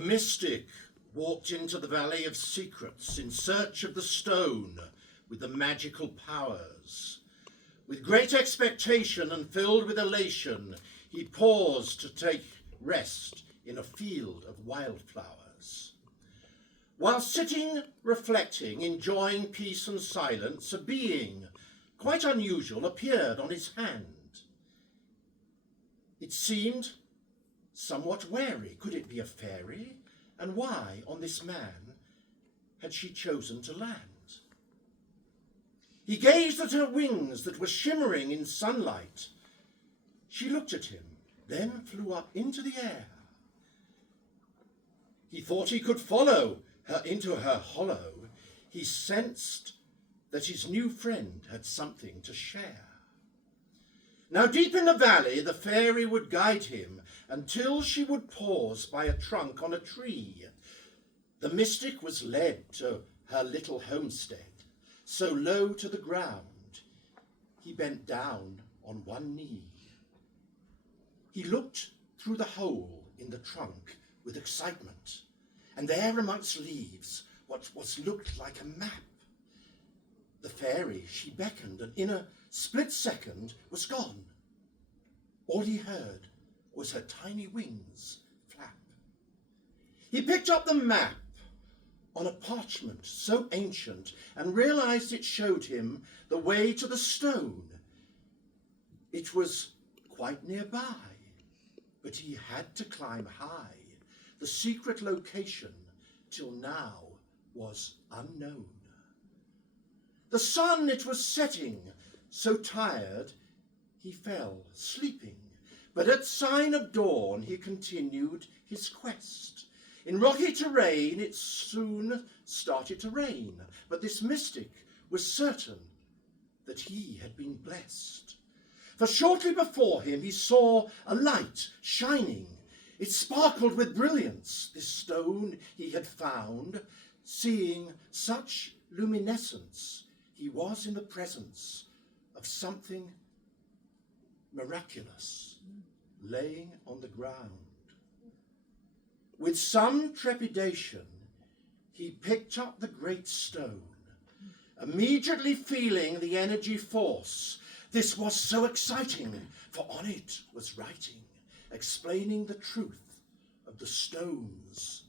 The mystic walked into the Valley of Secrets in search of the stone with the magical powers. With great expectation and filled with elation, he paused to take rest in a field of wildflowers. While sitting, reflecting, enjoying peace and silence, a being quite unusual appeared on his hand. It seemed somewhat wary. Could it be a fairy? And why, on this man, had she chosen to land? He gazed at her wings that were shimmering in sunlight. She looked at him, then flew up into the air. He thought he could follow her into her hollow. He sensed that his new friend had something to share. Now deep in the valley, the fairy would guide him until she would pause by a trunk on a tree. The mystic was led to her little homestead, so low to the ground, he bent down on one knee. He looked through the hole in the trunk with excitement, and there amongst leaves what looked like a map. The fairy, she beckoned, and in a split second was gone. All he heard was her tiny wings flap. He picked up the map on a parchment so ancient and realized it showed him the way to the stone. It was quite nearby, but he had to climb high. The secret location till now was unknown. The sun, it was setting, so tired he fell, sleeping. But at sign of dawn he continued his quest. In rocky terrain it soon started to rain, but this mystic was certain that he had been blessed. For shortly before him he saw a light shining. It sparkled with brilliance, this stone he had found. Seeing such luminescence, he was in the presence of something miraculous laying on the ground. With some trepidation, he picked up the great stone, immediately feeling the energy force. This was so exciting, for on it was writing, explaining the truth of the stone's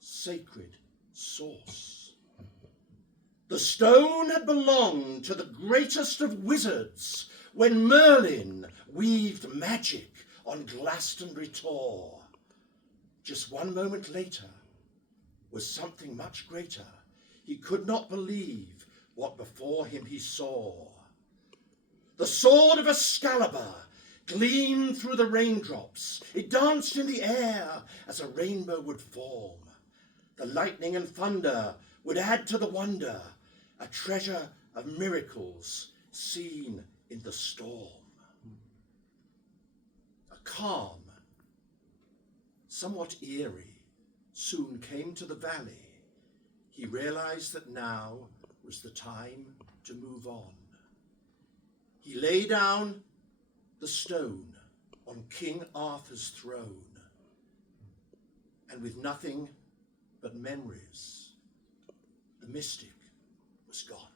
sacred source. The stone had belonged to the greatest of wizards when Merlin weaved magic on Glastonbury Tor. Just one moment later was something much greater. He could not believe what before him he saw. The sword of Excalibur gleamed through the raindrops. It danced in the air as a rainbow would form. The lightning and thunder would add to the wonder, a treasure of miracles seen in the storm. A calm, somewhat eerie, soon came to the valley. He realized that now was the time to move on. He lay down the stone on King Arthur's throne, and with nothing but memories, the mystic was gone.